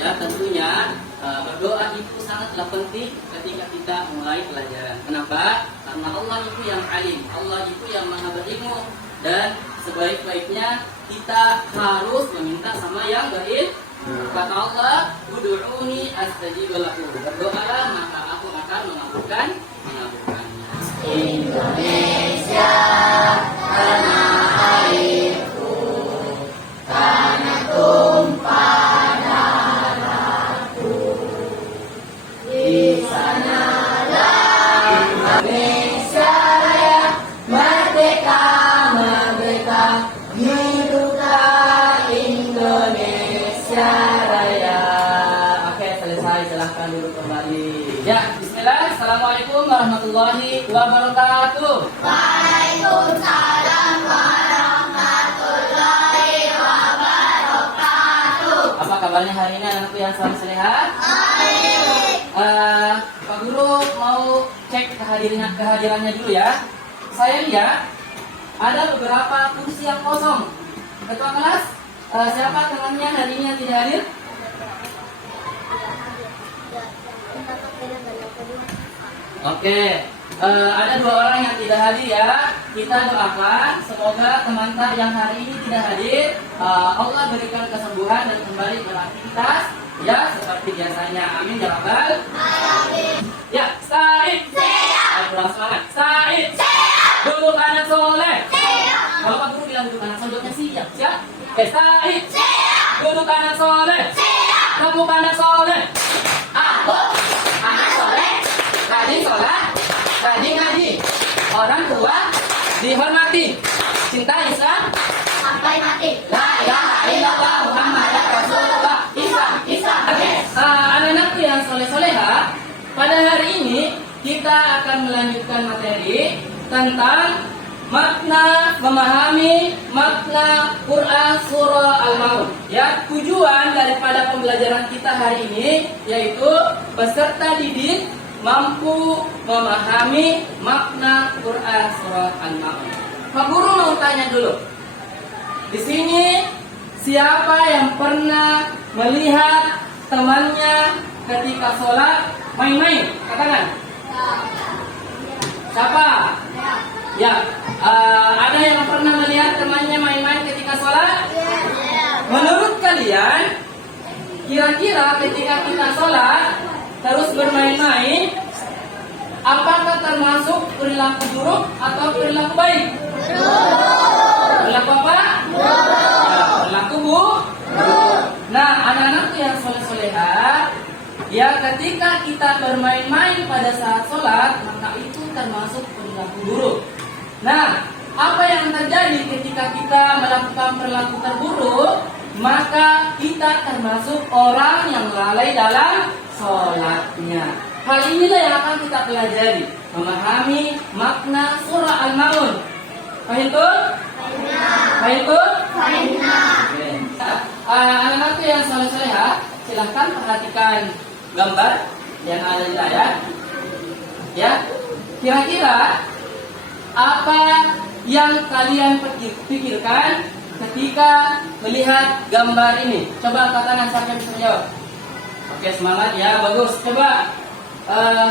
Ya, tentunya berdoa itu sangatlah penting ketika kita mulai pelajaran. Kenapa? Karena Allah itu yang alim, Allah itu yang maha berilmu, dan sebaik-baiknya kita harus meminta sama yang berilmu. Kata Allah, "Ud'uni astajib lakum." Berdoalah maka aku akan mengabulkannya. Indonesia tanah airku, tanah tumpah darahku. Di sanalah Indonesia Raya, merdeka, merdeka, hiduplah Indonesia Raya. Oke, selesai. Silahkan duduk kembali. Ya, bismillah. Assalamualaikum warahmatullahi wabarakatuh. Waalaikumsalam warahmatullahi wabarakatuh. Apa kabarnya hari ini anakku yang selalu sehat? Baik. Pak Guru mau cek kehadirannya dulu ya. Saya lihat ada beberapa kursi yang kosong. Ketua kelas, siapa temannya hari ini yang tidak hadir? Oke, ada 2 orang yang tidak hadir ya. Kita doakan semoga teman-teman yang hari ini tidak hadir, Allah berikan kesembuhan dan kembali beraktivitas ya seperti biasanya. Amin ya rabbal alamin. Ya, Said. Siap. Ayo semangat. Said. Siap. Duduk anak soleh. Siap. Kalau Pak Guru bilang duduk anak solehnya siap. Siap. Oke, Said. Siap. Duduk anak soleh. Siap. Kamu anak soleh. Aku anak soleh, Rajin sholat, rajin ngaji, orang tua dihormati, cinta Islam sampai mati. la ilaha illallah Muhammadan Rasulullah. Islam. Oke, anak-anakku yang soleh-soleha, pada hari ini kita akan melanjutkan materi tentang makna memahami makna Quran surah Al-Maun. Ya, tujuan daripada pembelajaran kita hari ini yaitu peserta didik mampu memahami makna Quran surah Al-Maun. Pak Guru mau tanya dulu. Di sini siapa yang pernah melihat temannya ketika sholat main-main? Katakan. Siapa? Ya, ada yang pernah melihat temannya main-main ketika sholat? Menurut kalian, kira-kira ketika kita sholat terus bermain-main, apakah termasuk perilaku buruk atau perilaku baik? Perilaku apa? Ya, perilaku buruk. Nah, anak-anak yang soleh-soleha, ya ketika kita bermain-main pada saat sholat, maka itu termasuk perilaku buruk. Nah, apa yang terjadi ketika kita melakukan perilaku terburuk? Maka kita termasuk orang yang lalai dalam sholatnya. Hal inilah yang akan kita pelajari, memahami makna surah Al-Maun. Fahimtum? Fahimtum? Anak-anak yang soleh-soleha, silahkan perhatikan gambar yang ada di layar. Ya, kira-kira apa yang kalian pikirkan ketika melihat gambar ini? Coba katakan siapa yang bisa menjawab. Oke, semangat ya, bagus. Coba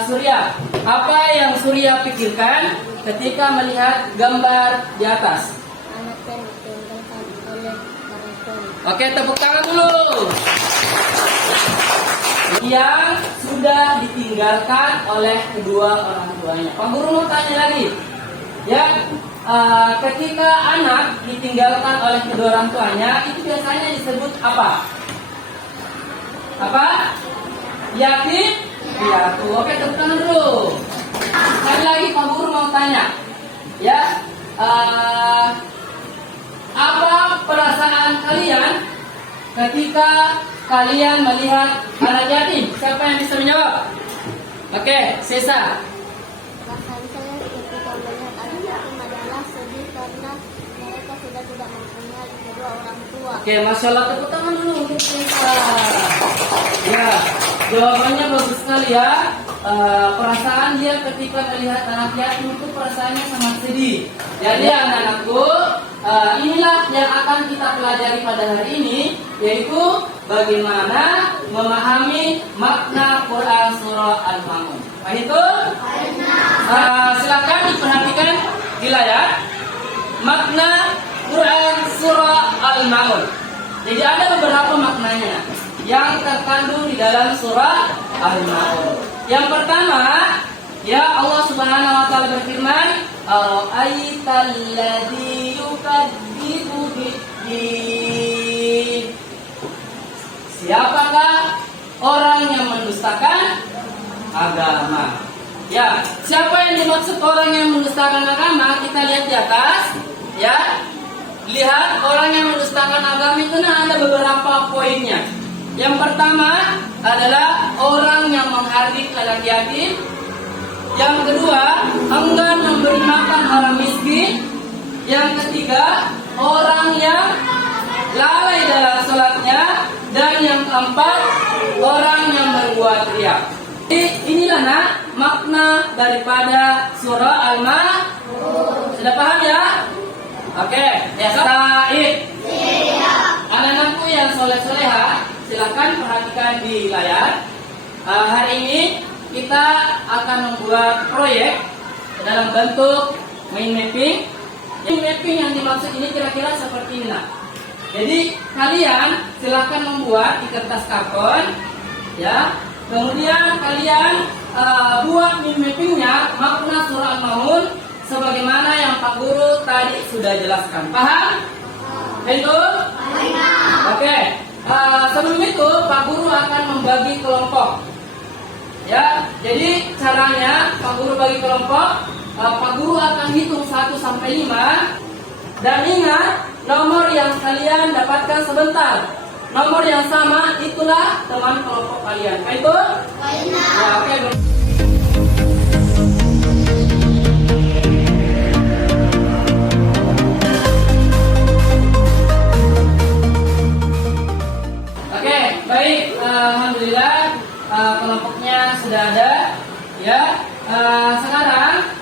Surya, apa yang Surya pikirkan ketika melihat gambar di atas? Anak yang ditinggalkan oleh orang tua. Oke, tepuk tangan dulu. Yang sudah ditinggalkan oleh kedua orang tuanya. Pak Guru mau tanya lagi. Ya, ketika anak ditinggalkan oleh kedua orang tuanya, itu biasanya disebut apa? Apa? Yatim piatu. Oke, tepuk tangan dulu. Sekali lagi Pak Guru mau tanya. Ya, apa perasaan kalian ketika kalian melihat anak yatim? Siapa yang bisa menjawab? Oke, Sesa. Perasaan saya ketika melihat anak yatim adalah sedih karena mereka sudah tidak mempunyai kedua orang tua. Oke, Masya Allah, tepuk tangan dulu untuk Sesa. Ya, jawabannya bagus sekali ya. perasaan dia ketika melihat anak yatim itu perasaannya sangat sedih. Jadi anak-anakku, inilah yang akan kita pelajari pada hari ini, yaitu bagaimana memahami makna Quran surah Al-Maun. Apa itu? Silakan diperhatikan di layar makna Quran surah Al-Maun. Jadi ada beberapa maknanya yang terkandung di dalam surah Al-Maun. Yang pertama, ya Allah Subhanahu wa taala berfirman, "Ara'aital ladzi yukadzibu bid-din." Siapakah orang yang mendustakan agama? Ya, siapa yang dimaksud orang yang mendustakan agama? Kita lihat di atas, ya. Lihat orang yang mendustakan agama itu ada beberapa poinnya. Yang pertama adalah orang yang menghardik anak yatim. Yang kedua, enggan memberi makan orang miskin. Yang ketiga, orang yang lalai dalam sholatnya. Dan yang keempat, orang yang berbuat riya. Inilah nak makna daripada surah Al-Maun. Sudah paham ya? Oke, ya Said. Anak-anakku yang soleh-soleha, silakan perhatikan di layar. Hari ini kita akan membuat proyek dalam bentuk mind mapping. Mind mapping yang dimaksud ini kira-kira seperti ini. Nah. Jadi kalian silakan membuat di kertas karton, ya. Kemudian kalian buat mind mappingnya makna surah Al-Maun sebagaimana yang Pak Guru tadi sudah jelaskan. Paham? Betul? Oke. Sebelum itu Pak Guru akan membagi kelompok. Ya, jadi caranya Pak Guru bagi kelompok. Pak Guru akan hitung 1 sampai 5. Dan ingat, nomor yang kalian dapatkan sebentar, nomor yang sama itulah teman kelompok kalian. Betul? Ya, oke. Baik, alhamdulillah kelompoknya sudah ada. Ya, sekarang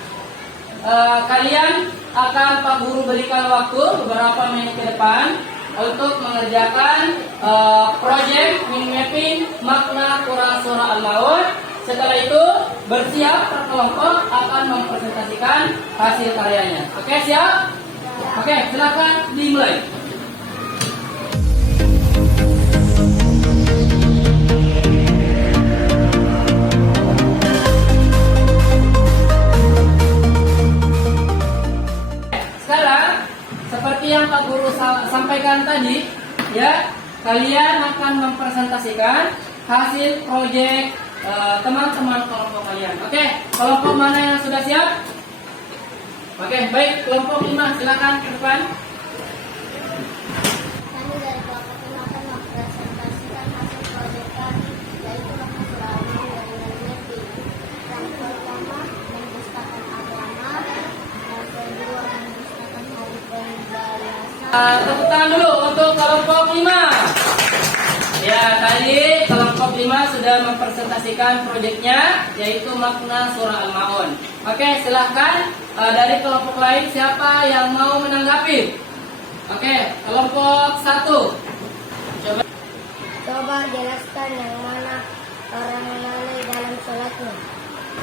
kalian akan Pak Guru berikan waktu beberapa menit ke depan untuk mengerjakan proyek mind mapping makna Quran surah Al-Maun. Setelah itu bersiap per kelompok akan mempresentasikan hasil karyanya. Oke, siap? Oke, silakan dimulai. Seperti yang Pak Guru sampaikan tadi, ya, kalian akan mempresentasikan hasil proyek teman-teman kelompok kalian. Oke, kelompok mana yang sudah siap? Oke, baik, kelompok 5 silakan ke depan. Kami dari kelompok 5 akan mempresentasikan hasil proyek kami, yaitu makna surah Al-Maun dari mapping. Yang pertama, mendustakan agama. Yang kedua, mendustakan hari pembalasan. Tepuk tangan dulu untuk kelompok 5. Ya, tadi kelompok 5 sudah mempresentasikan proyeknya, yaitu makna surah Al-Maun. Oke, silahkan dari kelompok lain siapa yang mau menanggapi? Oke, kelompok 1. Coba jelaskan yang mana orang lalai dalam sholatnya.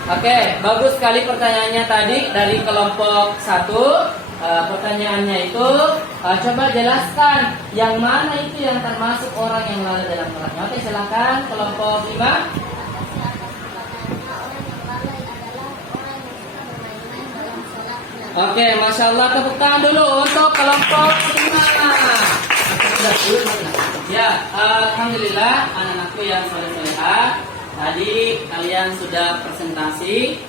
Oke, bagus sekali pertanyaannya tadi dari kelompok 1. Pertanyaannya itu coba jelaskan yang mana itu yang termasuk orang yang lalai dalam sholatnya. Oke, silakan kelompok 5. Oke, Masya Allah, tepuk tangan dulu untuk kelompok 5. Ya, alhamdulillah anak-anakku yang soleh-solehah, tadi kalian sudah presentasi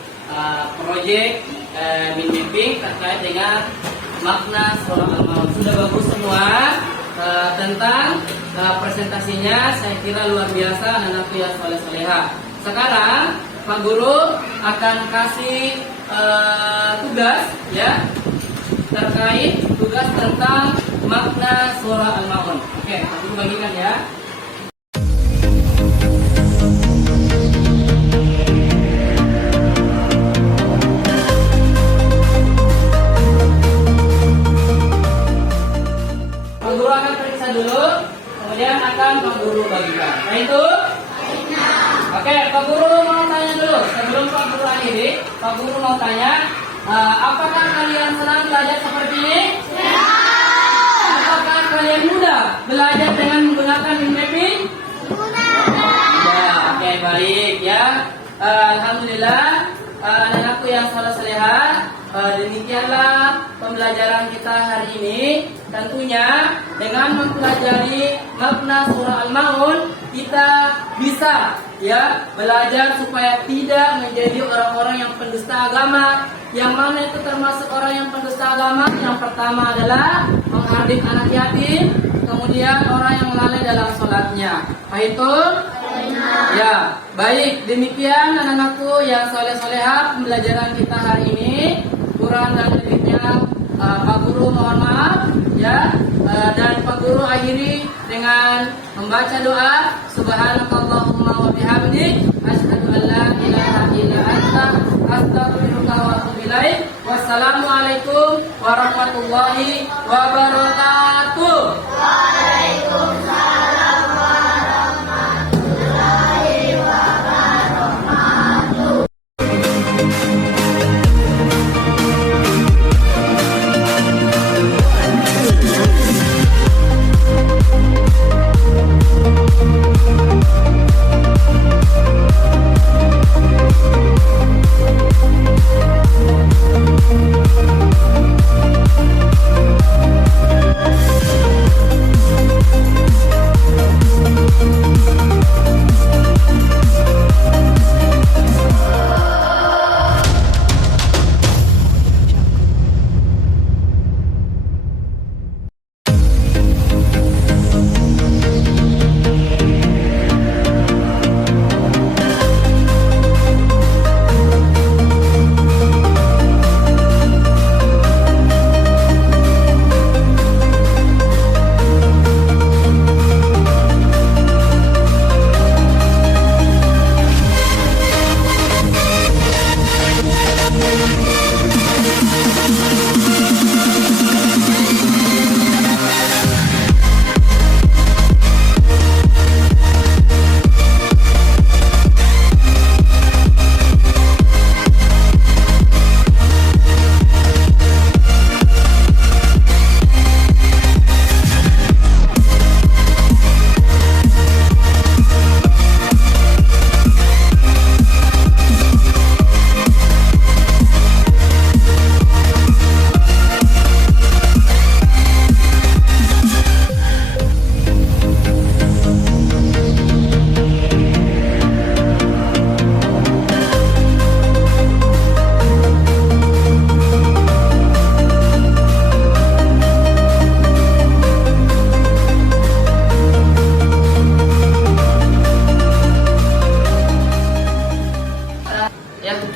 proyek mind mapping terkait dengan makna surah Al-Maun. Sudah bagus semua tentang presentasinya. Saya kira luar biasa anak-anakku yang soleh-solehah. Sekarang Pak Guru akan kasih tugas, ya, terkait tugas tentang makna surah Al-Maun. Oke, Pak Guru bagikan ya. Oke, Pak Guru mau tanya dulu. Sebelum Pak Guru akhiri, Pak Guru mau tanya, apakah kalian senang belajar seperti ini? Ya. Apakah kalian mudah belajar dengan menggunakan mapping? Ya, oke, baik ya. Alhamdulillah, anakku yang saleh salehah, demikianlah pembelajaran kita hari ini. Tentunya dengan mempelajari makna surah Al-Maun, kita bisa ya belajar supaya tidak menjadi orang-orang yang pendusta agama. Yang mana itu termasuk orang yang pendusta agama? Yang pertama adalah menghardik anak yatim, kemudian orang yang lalai dalam sholatnya. Itu ya, baik. Demikian anak-anakku yang soleh-solehah, pembelajaran kita hari ini. Kurang dan lebihnya Pak Guru mohon maaf ya. Dan Pak Guru akhiri dengan membaca doa. Subhanakallahumma wa bihamdik, asyhadu an la ilaha illa anta, astaghfiruka wa atubu ilaik. Wassalamualaikum warahmatullahi wabarakatuh. Waalaikumsalam warahmatullahi wabarakatuh.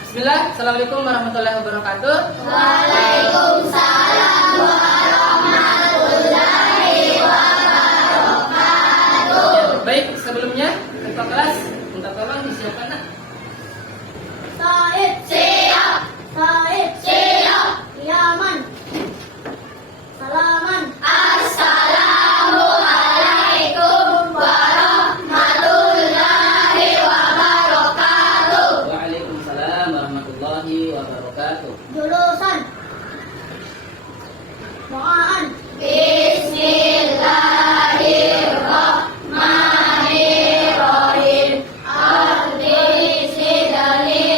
Bismillah, Assalamualaikum warahmatullahi wabarakatuh. Waalaikumsalam warahmatullahi wabarakatuh. Baik, sebelumnya ketua kelas minta tolong disiapkan nak. Said siap. Said siap. Yaman. Salaman. Assalamualaikum warahmatullahi wabarakatuh. Waalaikumsalam warahmatullahi wabarakatuh. Julusan. Doaan. Bismillahirrahmanirrahim. Ahli sidani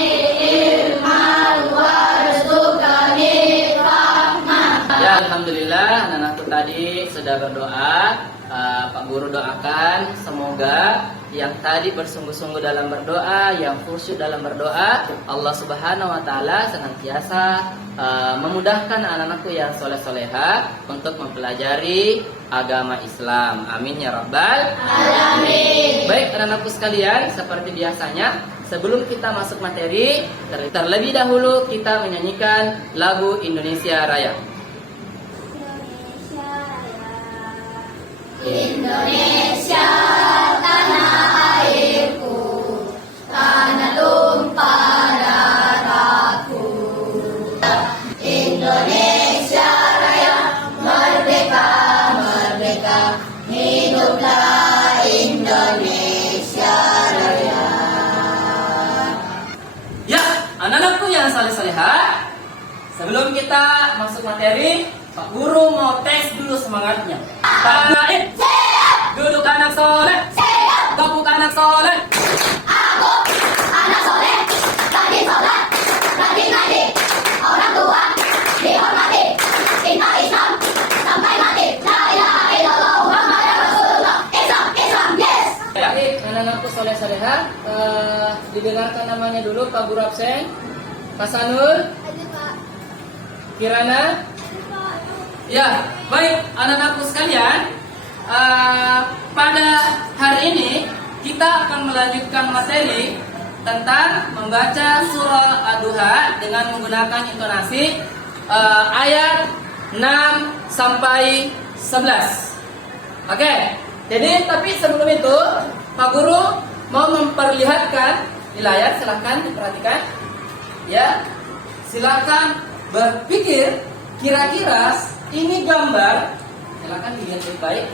ilman warzuqani rahmah. Ya, alhamdulillah anak-anakku tadi sudah berdoa. Pak Guru doakan semoga yang tadi bersungguh-sungguh dalam berdoa, yang khusyuk dalam berdoa, Allah Subhanahu wa taala senantiasa memudahkan anak-anakku yang soleh-soleha untuk mempelajari agama Islam. Amin ya rabbal alamin. Baik anak-anakku sekalian, seperti biasanya sebelum kita masuk materi, terlebih dahulu kita menyanyikan lagu Indonesia Raya. Indonesia tanah airku, tanah tumpah darahku. Indonesia Raya, merdeka, merdeka, hiduplah Indonesia Raya. soleh-soleha, sebelum kita masuk materi, Pak Guru mau tes dulu semangatnya. Taib, duduk anak soleh, tepuk anak soleh. Aku anak soleh, rajin sholat, rajin ngaji, orang tua dihormati, cinta Islam sampai mati. La ilaha illallah Muhammadur Rasulullah. Islam, Islam, yes. Baik, anak-anakku soleh-soleha, didengarkan namanya dulu Pak Guru absen. Hasanul, Ayo Pak. Kirana. Ya, baik anak-anakku sekalian, pada hari ini kita akan melanjutkan materi tentang membaca surah Ad-Duha dengan menggunakan intonasi ayat 6 sampai 11. Oke, jadi tapi sebelum itu Pak Guru mau memperlihatkan di layar, silahkan diperhatikan. Ya, silakan berpikir kira-kira ini gambar, silakan dilihat baik-baik.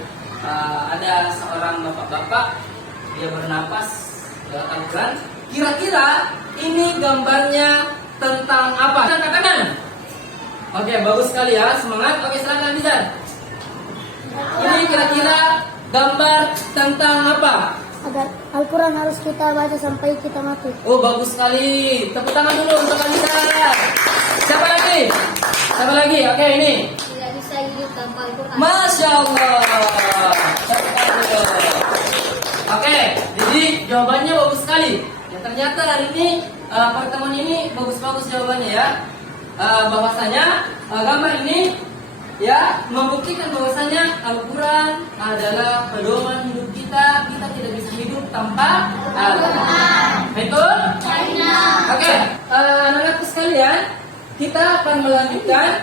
Ada seorang bapak-bapak, dia bernapas lewat Al-Quran. Kira-kira ini gambarnya tentang apa? Katakan. Oke, bagus sekali ya, semangat. Oke, silakan Bizan. Ini kira-kira gambar tentang apa? Agar Al-Quran harus kita baca sampai kita mati. Oh, bagus sekali. Tepuk tangan dulu untuk Anissa. Siapa lagi? Siapa lagi? Oke, ini. Tidak bisa hidup tanpa Al-Quran. Masya Allah. Oke, jadi jawabannya bagus sekali. Ya, ternyata hari ini pertemuan ini bagus-bagus jawabannya ya. Bahwasanya gambar ini ya membuktikan bahwasanya Al-Quran adalah pedoman hidup kita. Kita tidak bisa hidup tanpa Al-Quran. Betul? Oke, anak-anakku sekalian, kita akan melanjutkan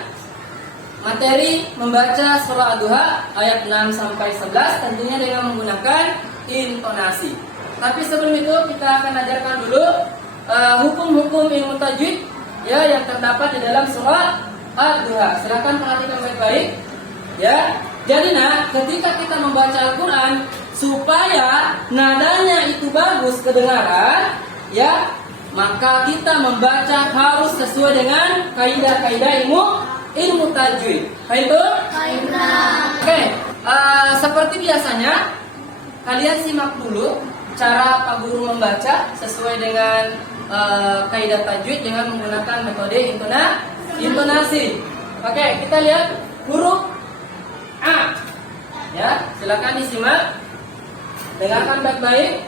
materi membaca surah Ad-Duha ayat 6 sampai 11 tentunya dengan menggunakan intonasi. Tapi sebelum itu kita akan ajarkan dulu hukum-hukum ilmu tajwid ya yang terdapat di dalam surah Ad-Duha. Silakan perhatikan baik-baik. Ya. Jadi ketika kita membaca Al-Qur'an supaya nadanya itu bagus kedengaran, ya, maka kita membaca harus sesuai dengan kaidah-kaidah ilmu tajwid. Itu? Oke, seperti biasanya kalian simak dulu cara Pak Guru membaca sesuai dengan kaidah tajwid dengan menggunakan metode intonasi. Oke, kita lihat huruf A. Ya, silakan disimak. Dengarkan baik-baik.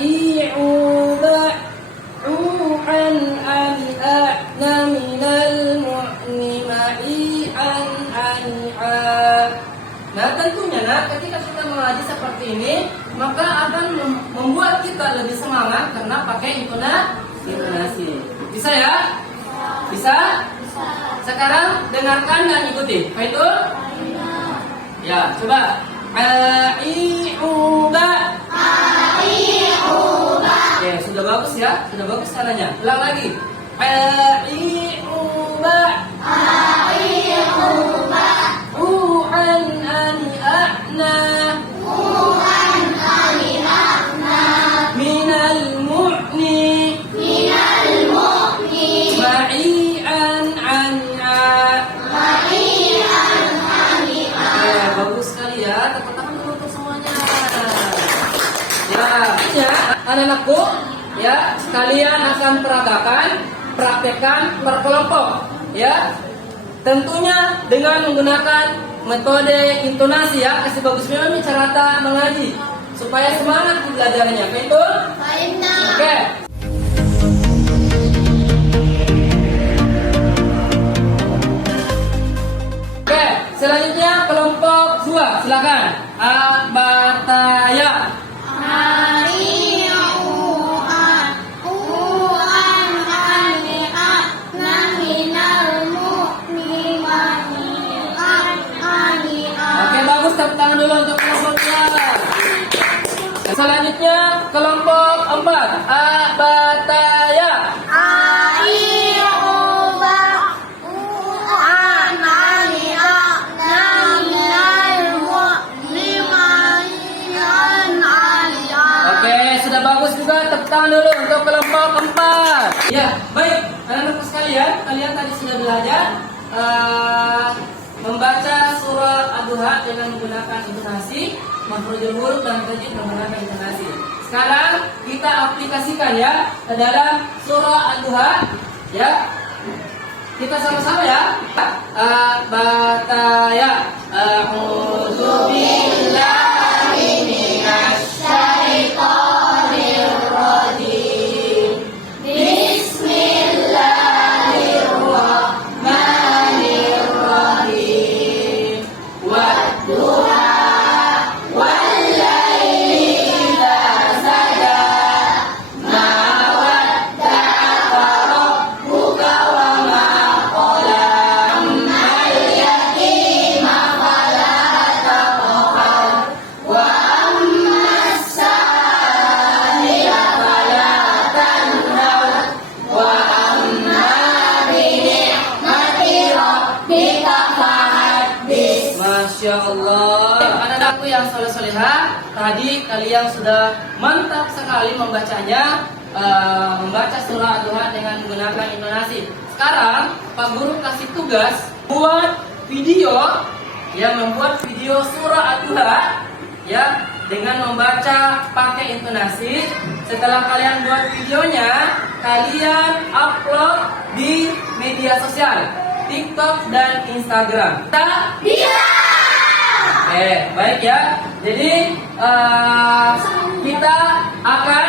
I'uba ruhan al-a'na minal mu'nima'i'an an'a. Nah, tentunya ketika kita mengaji seperti ini, maka akan membuat kita lebih semangat karena pakai intonasi. Bisa ya? Bisa? Sekarang dengarkan dan ikuti. Apa itu? Ya, coba. Ai'uba. Oke, sudah bagus ya. Sudah bagus caranya. Ulang lagi. Ai'uba. Ruhan ani'a'na. Minal mu'ni. Ma'i'an an'a. Bagus sekali ya, tepuk tangan dulu untuk semuanya. Ya, anak-anakku, ya, kalian akan praktekkan per kelompok, ya. Tentunya dengan menggunakan metode intonasi ya, kasih bagus memang cara mengaji supaya semangat di belajarnya, betul? Oke. Oke, selanjutnya kelompok 2, silakan. Abataya. Oke, bagus, tepuk tangan dulu untuk kelompoknya. Selanjutnya kelompok 4, Abataya. Oke, sudah sudah bagus juga, tepuk tangan dulu untuk kelompok keempat. Ya, baik, anak-anak sekalian, kalian tadi sudah belajar membaca surah Ad-Duha dengan menggunakan intonasi, makhrajul huruf dan tajwid menggunakan intonasi. Sekarang kita aplikasikan ya ke dalam surah Ad-Duha, ya. Kita sama-sama ya. Bataya. A'udzu billahi minasy syaithanir rajim. Bismillahirrahmanirrahim. Wadduha wal laili idza saja. Ma wadda'aka rabbuka wa ma qala. Ammal yatima fala taqhar wa ammas sa'ila fala tanhar wa amma bi ni'mati rabbika fahaddits. Masya Allah, anak-anakku yang soleh-solehah, tadi kalian sudah mantap sekali membacanya, membaca surah Ad-Duha dengan menggunakan intonasi. Sekarang Pak Guru kasih tugas buat video, ya, membuat video surah Ad-Duha, ya, dengan membaca pakai intonasi. Setelah kalian buat videonya, kalian upload di media sosial, TikTok dan Instagram. Bisa? Baik ya. Jadi kita akan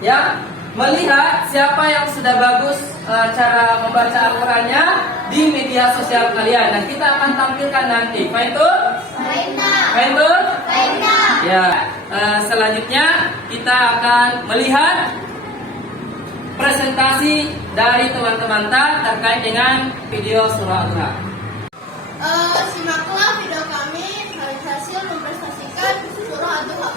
ya melihat siapa yang sudah bagus cara membaca Al-Qur'annya di media sosial kalian. Nah, kita akan tampilkan nanti. Faham tuh? Faham tuh? Ya. Selanjutnya kita akan melihat presentasi dari teman-teman terkait dengan video surah Ad-Duha. Simaklah video kami berhasil mempresentasikan surah Ad-Duha.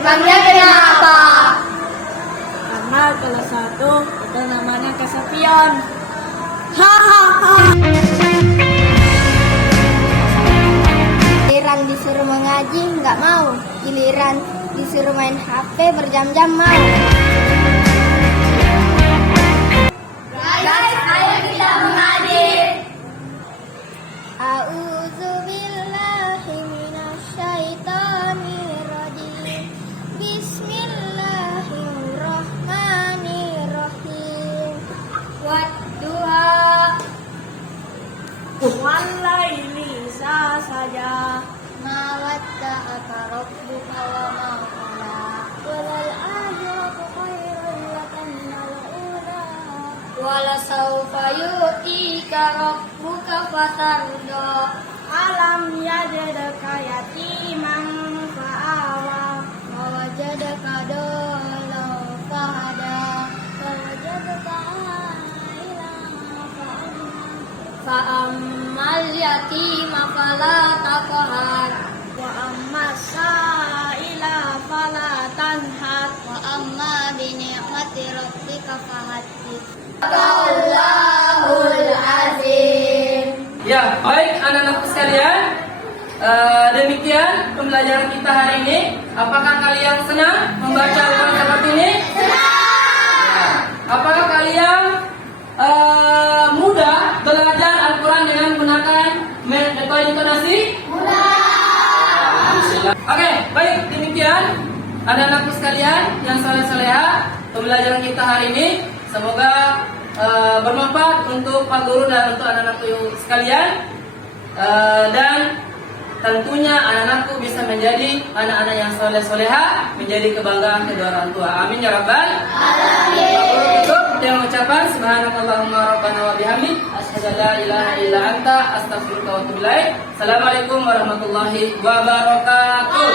Emangnya kenapa? Karena kelas 1 itu namanya kesepian. Hahaha. Giliran disuruh mengaji nggak mau, giliran disuruh main HP berjam-jam mau. Guys, ayo kita mengaji. A'udzubillahi minasyaitonir rajim. Bismillahirrahmanirrahim. Wadduha Walaili saja. ma wadda'aka rabbuka wa ma qala. Walal akhiratu khairun laka minal ula. Wala sawfa yu'tika rabbuka fatarda. Alam yajadaka yatiman fa'awa. Wa wajadaka dhalan fahada. Wa wajadaka ailan fa'agna. Fa'ammal yatima fala taqhar. Wa amma sa'ila fala tanhar. Wa amma bi ni'mati rabbika fahaddits. Allahul azim. Ya, baik anak-anakku sekalian, demikian pembelajaran kita hari ini. Apakah kalian senang membaca Al-Quran seperti ini? Senang. Apakah kalian mudah belajar Al-Quran dengan menggunakan metode intonasi? Mudah. Oke, baik. Anak-anakku sekalian yang soleh-soleha, pembelajaran kita hari ini semoga bermanfaat untuk Pak Guru dan untuk anak-anakku sekalian. Dan tentunya anak-anakku bisa menjadi anak-anak yang soleh-soleha, menjadi kebanggaan kedua orang tua. Amin ya rabbal alamin. Pak Guru tutup dengan ucapan subhanakallahumma rabbana wa bihamdik asyhadu an la ilaha illa anta astaghfiruka wa atubu ilaik. Assalamualaikum warahmatullahi wabarakatuh.